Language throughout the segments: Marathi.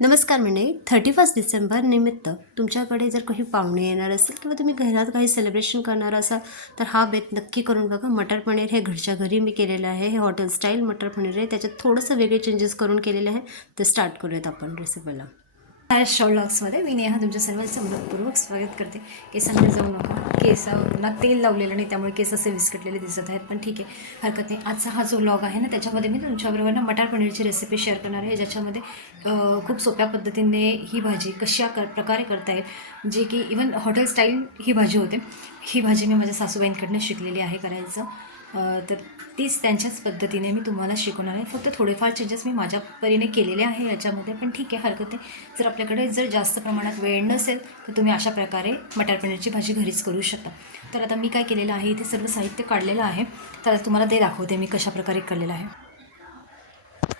नमस्कार मंडळी. 31 डिसेंबर निमित्त तुमच्याकडे जर काही पाहुणे येणार असेल किंवा तुम्ही घरात काही सेलिब्रेशन करणार असाल तर हा बेत नक्की करून बघा. मटर पनीर हे घरच्या घरी मी केलेलं आहे. हे हॉटेल स्टाईल मटर पनीर आहे. त्याच्यात थोडंसं वेगळे चेंजेस करून केलेले आहे. तर स्टार्ट करूयात आपण रेसिपीला. शॉर्ट्समध्ये मी नेहा तुमच्या सर्वांचं मनपूर्वक स्वागत करते. केसांकडे जाऊ नका. केसाला तेल लावलेलं नाही, त्यामुळे केस असे विस्कटलेले दिसत आहेत, पण ठीक आहे, हरकत नाही. आजचा हा जो व्लॉग आहे ना, त्याच्यामध्ये मी तुमच्याबरोबर मटार पनीरची रेसिपी शेअर करणार आहे, ज्याच्यामध्ये खूप सोप्या पद्धतीने ही भाजी प्रकारे करता येईल, जी की इवन हॉटेल स्टाईल ही भाजी होते. ही भाजी मी माझ्या सासूबाईंकडनं शिकलेली आहे करायचं. तर तीच त्यांच्याच पद्धतीने मी तुम्हाला शिकवणार आहे. फक्त थोडेफार चेंजेस मी माझ्या परीने केलेले आहे याच्यामध्ये, पण ठीक आहे, हरकत नाही. जर आपल्याकडे जास्त प्रमाणात वेळ नसेल तर तुम्ही अशा प्रकारे मटार पनीरची भाजी घरीच करू शकता. तर आता मी काय केलेलं आहे, इथे सर्व साहित्य काढलेलं आहे, तर तुम्हाला ते दाखवते मी कशा प्रकारे केलेलं आहे.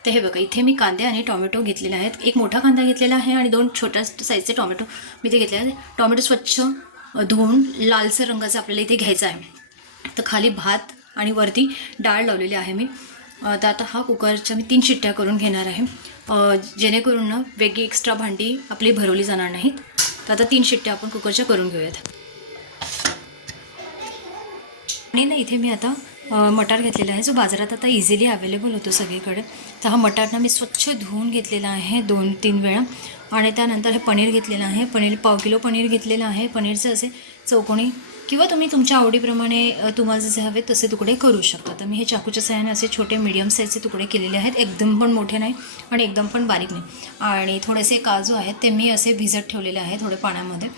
तर हे बघा, इथे मी कांदे आणि टोमॅटो घेतलेले आहेत. एक मोठा कांदा घेतलेला आहे आणि 2 छोट्या साईजचे टोमॅटो मी ते घेतले आहेत. टोमॅटो स्वच्छ धुवून लालसर रंगाचा आपल्याला इथे घ्यायचा आहे. तर खाली भात आणि वरती डाळ लावलेली आहे मी. तर आता हा कुकरच्या मी 3 शिट्ट्या करून घेणार आहे, जेणेकरून ना वेगळी एक्स्ट्रा भांडी आपली भरवली जाणार नाहीत. तर आता 3 शिट्ट्या आपण कुकरच्या करून घेऊयात. आणि ना इथे मी आता मटार घेतलेला आहे, जो बाजारात आता इझिली अवेलेबल होतो सगळीकडे. तर हा मटार ना मी स्वच्छ धुवून घेतलेला आहे 2-3 वेळा. आणि त्यानंतर हे पनीर घेतलेलं आहे. पनीर 1/2 किलो पनीर घेतलेलं आहे. पनीरचं असे चौकोनी किंवा तुम्ही तुमच्या आवडीप्रमाणे तुम्हाला जसे हवे तसे तुकडे करू शकता. तर मी हे चाकूच्या सहाय्याने असे छोटे मीडियम साईजचे तुकडे केलेले आहेत. एकदम पण मोठे नाही आणि एकदम पण बारीक नाही. आणि थोडेसे काजू आहेत, ते मी असे भिजत ठेवलेले आहे थोडे पाण्यामध्ये.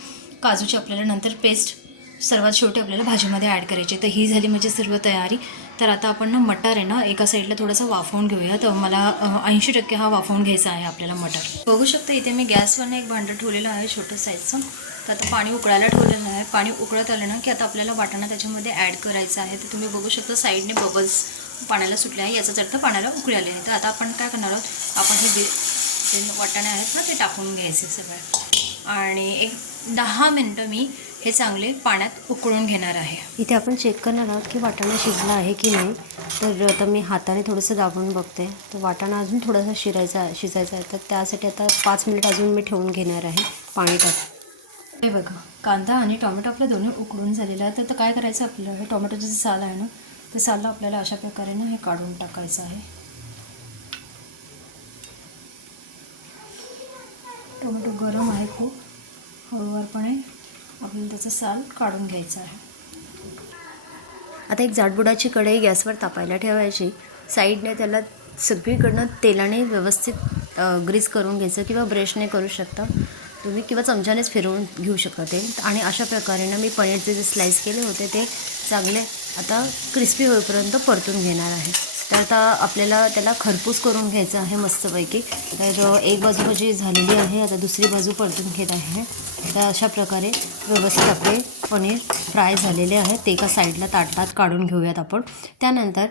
काजूची आपल्याला नंतर पेस्ट सर्वात शेवटी आपल्याला भाजीमध्ये ॲड करायची. तर ही झाली म्हणजे सर्व तयारी. तर आता आपण ना मटार आहे ना एका साईडला थोडंसं वाफवून घेऊया. तर मला 80% हा वाफवून घ्यायचा आहे आपल्याला मटार. बघू शकता इथे मी गॅसवरनं एक भांडं ठेवलेलं आहे छोटं साईजचं. तर आता पाणी उकळायला ठेवलेलं आहे. पाणी उकळत आलं ना की आता आपल्याला वाटाणा त्याच्यामध्ये ॲड करायचा आहे. तर तुम्ही बघू शकता साईडने बबल्स पाण्याला सुटले आहे, याचाच अर्थ पाण्याला उकळी आले आहे. तर आता आपण काय करणार आहोत, आपण हे जे वाटाणे आहेत ना ते टाकून घ्यायचे सगळं, आणि एक 10 मिनटं मी हे चांगले पाण्यात उकळून घेणार आहे. इथे आपण चेक करणार आहोत की वाटाणा शिजला आहे की नाही. तर आता मी हाताने थोडंसं दाबून बघते. तर वाटाणा अजून थोडासा शिजायचा आहे. तर त्यासाठी आता 5 मिनिट अजून मी ठेवून घेणार आहे पाणी टाकून. हे बघा, कांदा आणि टोमॅटो आपले दोन्ही उकळून झालेलं आहे. तर काय करायचं आपल्याला, हे टोमॅटोचं जे साल आहे ना, ते सालला आपल्याला अशा प्रकारे ना हे काढून टाकायचं आहे. टोमॅटो गरम आहे खूप, हळूवारपणे आपल्याला त्याचं साल काढून घ्यायचं आहे. आता एक जाडबुडाची कढई गॅसवर तापायला ठेवायची. साईडने त्याला सगळीकडनं तेलाने व्यवस्थित ग्रीस करून घ्यायचं किंवा ब्रशने करू शकता तुम्ही, किंवा चमच्यानेच फिरवून घेऊ शकता तेल. आणि अशा प्रकारे ना मी पनीरचे जे स्लाईस केले होते ते चांगले आता क्रिस्पी होईपर्यंत परतून घेणार आहे. तर आता आपल्याला त्याला खरपूस करून घ्यायचं आहे मस्तपैकी. तर एक बाजू भाजी झालेली आहे, आता दुसरी बाजू परतून घेत आहे. तर अशा प्रकारे व्यवस्थित आपले पनीर फ्राय झालेले आहे, ते एका साईडला ताटात काढून घेऊयात आपण. त्यानंतर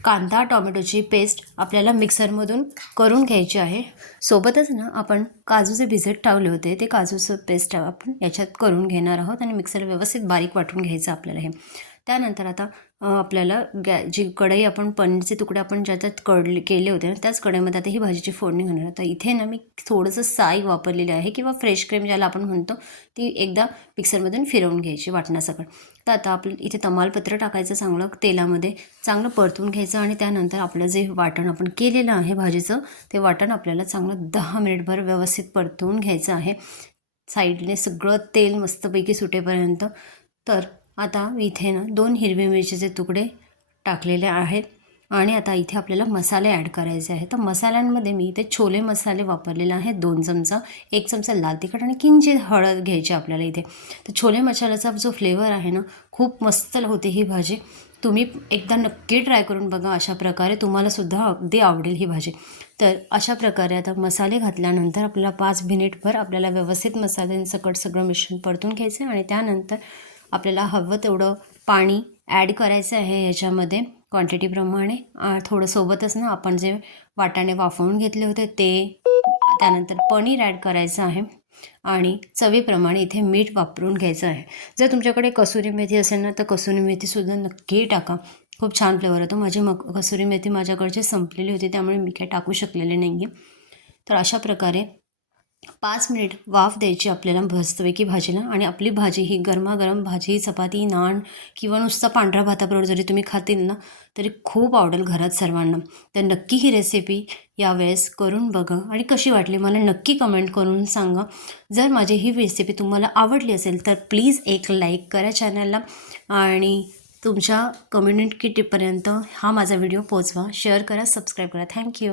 कांदा टोमॅटोची पेस्ट आपल्याला मिक्सरमधून करून घ्यायची आहे. सोबतच ना आपण काजू जे भिजत ठेवले होते ते काजूचं पेस्ट आपण याच्यात करून घेणार आहोत आणि मिक्सर व्यवस्थित बारीक वाटून घ्यायचं आपल्याला हे. त्यानंतर आता आपल्याला जी कढई आपण पनीरचे तुकडे आपण ज्याच्यात केले होते ना, त्याच कढईमध्ये आता ही भाजीची फोडणी घालणार. आता इथे ना मी थोडंसं साई वापरलेली आहे किंवा फ्रेश क्रीम ज्याला आपण म्हणतो, ती एकदा मिक्सरमधून फिरवून घ्यायची वाटण्यासकट. तर आता आपलं इथे तमालपत्र टाकायचं, चांगलं तेलामध्ये चांगलं परतून घ्यायचं. आणि त्यानंतर आपलं जे वाटण आपण केलेलं आहे भाजीचं, ते वाटण आपल्याला चांगलं 10 मिनिटभर व्यवस्थित परतून घ्यायचं आहे, साईडने सगळं तेल मस्तपैकी सुटेपर्यंत. तर आता इथे ना 2 हिरवी मिरचीचे तुकडे टाकलेले आहेत. आणि आता इथे आपल्याला मसाले ॲड करायचे आहेत. तर मसाल्यांमध्ये मी इथे छोले मसाले वापरलेले आहेत 2 चमचा, 1 चमचा लाल तिखट आणि किंचित हळद घ्यायची आपल्याला इथे. तर छोले मसाल्याचा जो फ्लेवर आहे ना, खूप मस्त होते ही भाजी. तुम्ही एकदा नक्की ट्राय करून बघा, अशा प्रकारे तुम्हालासुद्धा अगदी आवडेल ही भाजी. तर अशा प्रकारे आता मसाले घातल्यानंतर आपल्याला 5 मिनिटभर आपल्याला व्यवस्थित मसाल्यांसकट सगळं मिश्रण परतून घ्यायचं. आणि त्यानंतर आपल्याला हवं तेवढं पाणी ॲड करायचं आहे याच्यामध्ये क्वांटिटीप्रमाणे. थोडं सोबतच ना आपण जे वाटाणे वाफवून घेतले होते ते, त्यानंतर पनीर ॲड करायचं आहे आणि चवीप्रमाणे इथे मीठ वापरून घ्यायचं आहे. जर तुमच्याकडे कसुरी मेथी असेल ना, तर कसुरी मेथीसुद्धा नक्की टाका, खूप छान फ्लेवर येतो. माझी कसुरी मेथी माझ्याकडची संपलेली होती, त्यामुळे मी काही टाकू शकलेले नाही आहे. तर अशा प्रकारे 5 मिनिट वाफ द्यायची आपल्याला मस्तपैकी भाजीला आणि आपली भाजी ही गरमागरम भाजी, चपाती, नान किंवा नुसता पांढऱ्या भाताबरोबर जरी तुम्ही खातील ना तरी खूप आवडेल घरात सर्वांना. तर नक्की ही रेसिपी यावेळेस करून बघा आणि कशी वाटली मला नक्की कमेंट करून सांगा. जर माझी ही रेसिपी तुम्हाला आवडली असेल तर प्लीज एक लाईक करा चॅनलला आणि तुमच्या कम्युनिटीपर्यंत हा माझा व्हिडिओ पोचवा, शेअर करा, सबस्क्राईब करा. थँक्यू.